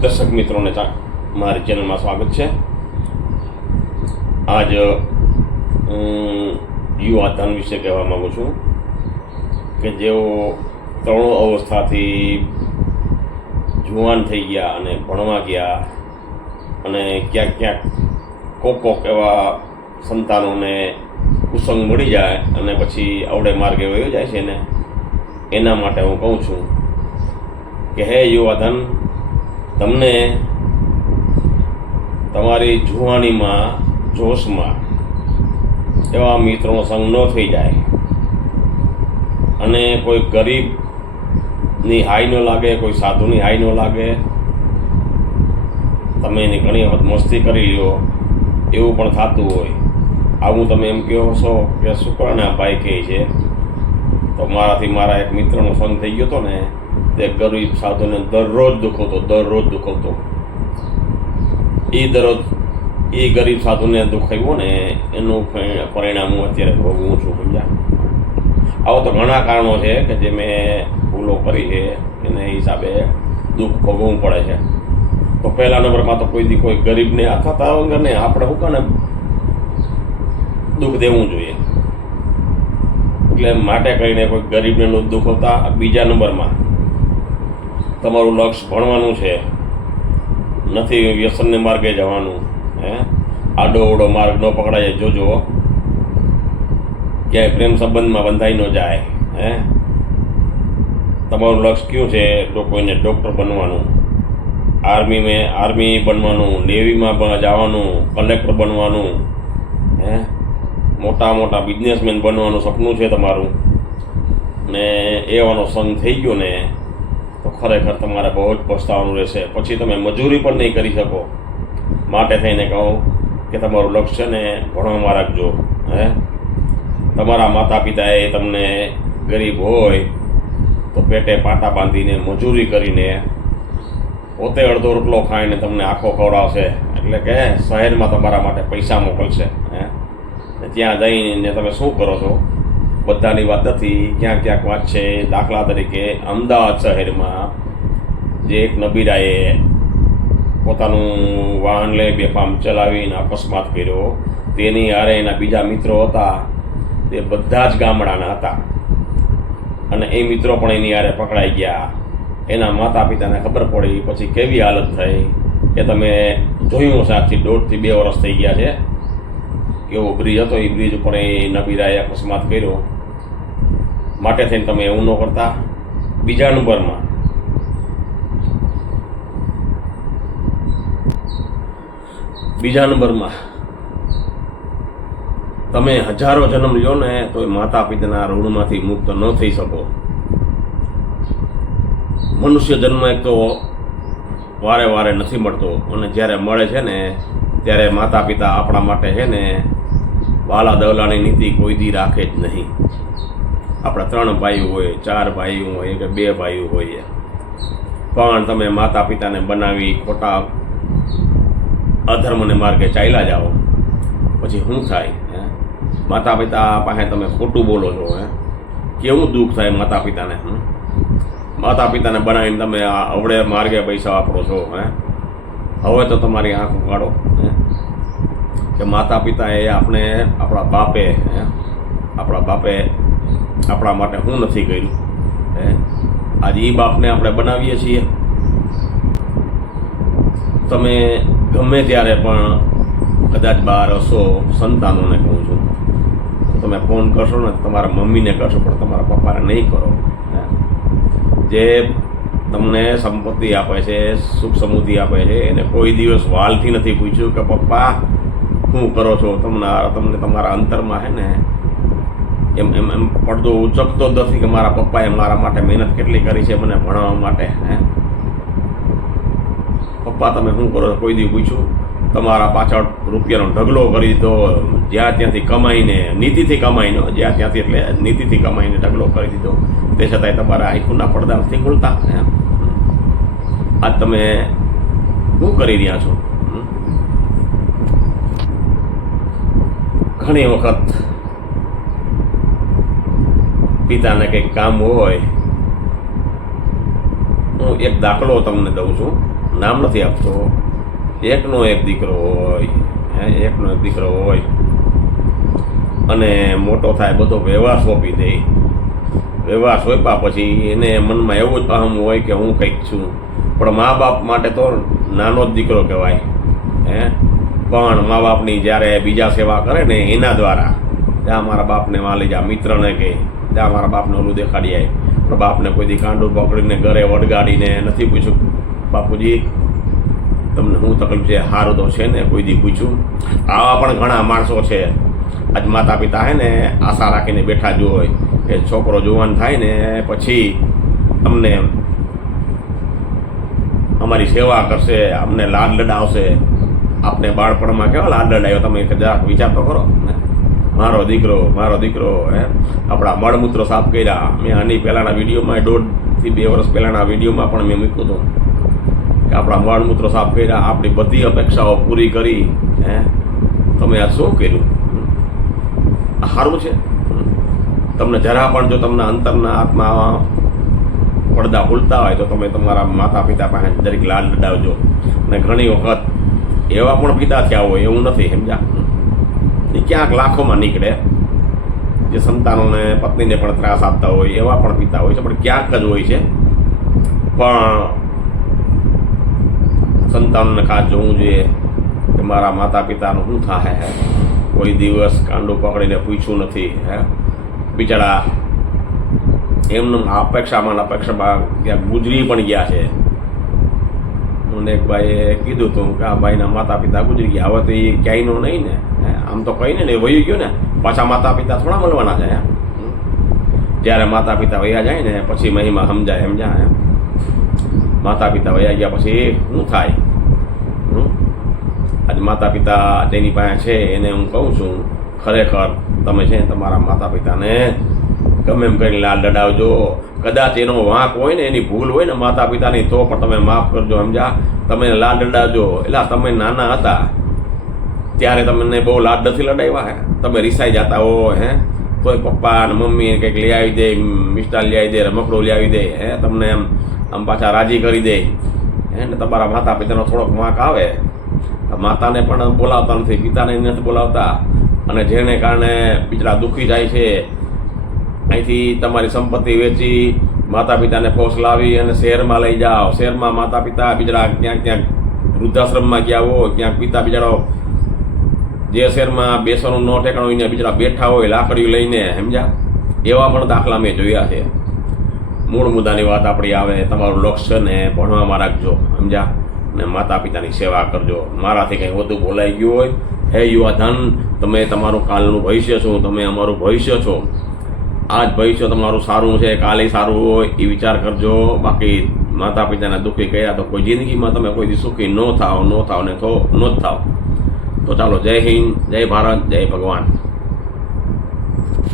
દર્શક મિત્રોને મારી ચેનલમાં સ્વાગત છે। આજ હું યુવા ધન વિશે કહેવા માગું છું કે જેઓ તરુણ અવસ્થાથી જુવાન થઈ ગયા અને ભણવા ગયા અને ક્યાંક ક્યાંક કોક એવા સંતાનોને કુસંગ મળી જાય અને પછી અવળે માર્ગે વયો જાય છે ને, એના માટે હું કહું છું કે હે યુવા ધન, તમને તમારી જુવાનીમાં જોશમાં એવા મિત્રોનો સંગ ન થઈ જાય અને કોઈ ગરીબની હાઈ ન લાગે, કોઈ સાધુની હાઈ ન લાગે, તમે એની ઘણી વખત મસ્તી કરી લ્યો એવું પણ થતું હોય। આવું તમે એમ કહો છો કે શુક્રના ભાઈ કહે છે તો મારાથી મારા એક મિત્રનો સંગ થઈ ગયો હતો ને, તે ગરીબ સાધુને દરરોજ દુખવતો। એ ગરીબ સાધુને દુખાવ્યો ને એનું પરિણામ હું અત્યારે ભોગવું છું। સમજ્યા? આવો તો ઘણા કારણો છે કે જે મેં ભૂલો કરી છે એને હિસાબે દુઃખ ભોગવવું પડે છે। તો પહેલા નંબરમાં તો કોઈ ગરીબને થતા વગર ને આપણે શું કાને દુઃખ દેવું જોઈએ, એટલે માટે કરીને કોઈ ગરીબને દુખવતા। બીજા નંબરમાં તમારું લક્ષ્ય ભણવાનું છે, નથી વ્યસનને માર્ગે જવાનું, આડો અવળો માર્ગ ન પકડાય, જોજો ક્યાંય પ્રેમ સંબંધમાં બંધાઈ ન જાય। તમારું લક્ષ્ય કયું છે? કોઈને ડૉક્ટર બનવાનું, આર્મી બનવાનું, નેવીમાં જવાનું, કલેક્ટર બનવાનું, મોટા બિઝનેસમેન બનવાનું સપનું છે તમારું, ને એવાનો સંગ થઈ ગયો ને તો ખરેખર તમારે બહુ જ પસ્તાવાનું રહેશે। પછી તમે મજૂરી પણ નહીં કરી શકો। માટે થઈને કહું કે તમારું લક્ષ્ય ને ભણવામાં રાખજો। તમારા માતા પિતાએ તમને ગરીબ હોય તો પેટે પાટા બાંધીને મજૂરી કરીને પોતે અડધો રોટલો ખાઈને તમને આખો ખવડાવશે, એટલે કે શહેરમાં તમારા માટે પૈસા મોકલશે। ત્યાં જઈને તમે શું કરો છો બધાની વાત નથી, ક્યાંક વાત છે। દાખલા તરીકે અમદાવાદ શહેરમાં જે એક નબીરાએ પોતાનું વાહન લઈ બેફામ ચલાવીને અકસ્માત કર્યો, તેની હારે એના બીજા મિત્રો હતા, તે બધા જ ગામડાના હતા અને એ મિત્રો પણ એની હારે પકડાઈ ગયા। એના માતા પિતાને ખબર પડી પછી કેવી હાલત થઈ કે તમે જોયું હશે। આજથી 1.5 થી 2 વર્ષ થઈ ગયા છે। એવો બ્રિજ હતો, એ બ્રિજ ઉપર એ નબીરાએ અકસ્માત કર્યો। માટે થઈને તમે એવું ન કરતા। બીજા નંબરમાં તમે હજારો જન્મ લ્યો ને તો માતા પિતાના ઋણમાંથી મુક્ત ન થઈ શકો। મનુષ્ય જન્મ એક તો વારે નથી મળતો, અને જ્યારે મળે છે ને ત્યારે માતા પિતા આપણા માટે છે ને વાલા દવલાની નીતિ કોઈ દી રાખે જ નહીં। આપણે 3 ભાઈઓ હોય, 4 ભાઈઓ હોય કે 2 ભાઈઓ હોય, પણ તમે માતા પિતાને બનાવી ખોટા અધર્મને માર્ગે ચાલ્યા જાઓ પછી શું થાય? માતા પિતા પાસે તમે ખોટું બોલો છો, કેવું દુઃખ થાય માતા પિતાને? માતા પિતાને બનાવીને તમે અવળે માર્ગે પૈસા વાપરો છો। હવે તો તમારી આંખ ઉગાડો કે માતા પિતાએ આપણા બાપે આપણા માટે શું નથી કર્યું? આજે એ બાપને આપણે બનાવીએ છીએ। તમે ગમે ત્યારે પણ કદાચ બહાર હશો, સંતાનોને કહું છું, તમે ફોન કરશો ને તમારા મમ્મીને કરશો પણ તમારા પપ્પાને નહીં કરો। જે તમને સંપત્તિ આપે છે, સુખ સમૃદ્ધિ આપે છે, એને કોઈ દિવસ વાલથી નથી પૂછ્યું કે પપ્પા શું કરો છો? તમને તમારા અંતરમાં છે ને એમ પડદો ઉચકતો જ નથી કે મારા પપ્પાએ મારા માટે મહેનત કેટલી કરી છે મને ભણાવવા માટે। પપ્પા તમે શું કરો છો? કોઈ દી પૂછ્યું? તમારા પાછળ રૂપિયાનો ઢગલો કરી દીધો, જ્યાં ત્યાંથી કમાઈને, નીતિથી કમાઈને, જ્યાં ત્યાંથી એટલે નીતિથી કમાઈને ઢગલો કરી દીધો, તે છતાંય તમારા આંખોના પડદા નથી ખુલતા। આજ તમે શું કરી રહ્યા છો? ઘણી વખત પિતાને કંઈક કામ હોય, હું એક દાખલો તમને દઉં છું। નામ નથી આપતો, એકનો એક દીકરો હોય, એકનો એક દીકરો હોય અને મોટો થાય બધો વ્યવહાર સોંપી દે. વ્યવહાર સોંપ્યા પછી એને મનમાં એવું જ અહમ હોય કે હું કંઈક છું, પણ મા બાપ માટે તો નાનો જ દીકરો કહેવાય. પણ મા બાપની જ્યારે બીજા સેવા કરે ને એના દ્વારા, ત્યાં મારા બાપને માં લઈ જા, મિત્રને કહે ત્યાં મારા બાપને ઓલું દેખાડી આવે. પણ બાપને કોઈ દી કાંડું પકડીને ઘરે વળગાડીને નથી પૂછ્યું બાપુજી તમને શું તકલીફ છે, સારું તો છે ને, કોઈ દી પૂછ્યું? આવા પણ ઘણા માણસો છે. આજ માતા પિતા હે ને આશા રાખીને બેઠા જ હોય કે છોકરો જુવાન થાય ને પછી અમને અમારી સેવા કરશે, અમને લાડ લડાવશે. આપને બાળપણમાં કેવા લાડ લડાયો તમે જરાક વિચાર તો કરો. મારો દીકરો આપણા મળમૂત્ર સાફ કર્યા. મેં આની પહેલાંના વિડીયોમાં 1.5 થી 2 વર્ષ પહેલાંના વિડીયોમાં પણ મેં મૂક્યું હતું કે આપણા મળમૂત્ર સાફ કર્યા, આપણી બધી અપેક્ષાઓ પૂરી કરી. તમે આ શું કર્યું? આ સારું છે? તમને જરા પણ જો તમને અંતરના આત્મા પડદા ખુલતા હોય તો તમે તમારા માતા પિતા પાસે દરેક લાડ લડાવજો. અને ઘણી વખત એવા પણ પિતા થયા હોય, એવું નથી, સમજ્યા? એ ક્યાંક લાખોમાં નીકળે જે સંતાનોને પત્નીને પણ ત્રાસ આપતા હોય, એવા પણ પિતા હોય છે, પણ ક્યાંક જ હોય છે. પણ સંતાનોને ખાસ જોવું જોઈએ કે મારા માતા પિતાનું શું થાય. કોઈ દિવસ કાંડું પકડીને પૂછ્યું નથી. બિચારા એમને અપેક્ષામાં ક્યાંક ગુજરી પણ ગયા છે. મને એક ભાઈએ કીધું હતું કે આ ભાઈના માતા પિતા ગુજરી ગયા, હવે તો એ ક્યાંયનો નહીં ને. આમ તો કહીને ને વહી ગયો ને, પાછા માતા પિતા થોડા મળવાના છે. જ્યારે માતા પિતા વયા જાય ને પછી મહિમા સમજાય. માતા પિતા વયા ગયા પછી શું થાય? આજે માતા પિતા જેની પાસે છે એને હું કહું છું, ખરેખર તમે છે તમારા માતા પિતાને ગમે એમ કરીને લાડ લડાવજો. કદાચ એનો વાંક હોય ને, એની ભૂલ હોય ને માતા પિતાની, તો પણ તમે માફ કરજો, સમજ્યા? તમે લાડ લડાવજો. એટલે તમે નાના હતા ત્યારે તમને બહુ લાડ નથી લડાવ્યા. તમે રિસાઈ જતા હોય, તોય પપ્પા અને મમ્મી કંઈક લઈ આવી દે, મિષ્ટાન લઈ આવી દે, રમકડું લઈ આવી દે, તમને આમ પાછા રાજી કરી દે. ને તમારા માતા પિતાનો થોડોક વાંક આવે, માતાને પણ બોલાવતા નથી, પિતાને નથી બોલાવતા, અને જેને કારણે બિચારા દુઃખી જાય છે. અહીંથી તમારી સંપત્તિ વેચી માતા પિતાને ફોર્સ લાવી અને શહેરમાં લઈ જાઓ. શહેરમાં માતા પિતા બિચારા ક્યાંક વૃદ્ધાશ્રમમાં ગયા હોય, ક્યાંક પિતા બિચારો જે શહેરમાં બેસવાનું ન ઠેકાણું હોય ને બિચારા બેઠા હોય લાકડીઓ લઈને, સમજ્યા? એવા પણ દાખલા મેં જોયા છે. મૂળ મુદ્દાની વાત આપણી આવે, તમારું લક્ષ્ય ને ભણવામાં રાખજો, સમજ્યા? ને માતા પિતાની સેવા કરજો. મારાથી કંઈ વધુ બોલાઈ ગયું હોય, હે યુવાધન, તમે તમારું કાલનું ભવિષ્ય છો, તમે અમારું ભવિષ્ય છો. આજ ભવિષ્ય તમારું સારું છે, કાલે સારું હોય એ વિચાર કરજો. બાકી માતા પિતાને દુઃખી કર્યા તો કોઈ જિંદગીમાં તમે કોઈ દી સુખી ન થાવ ને ન જ થાવ. તો ચાલો, જય હિન્દ, જય ભારત, જય ભગવાન.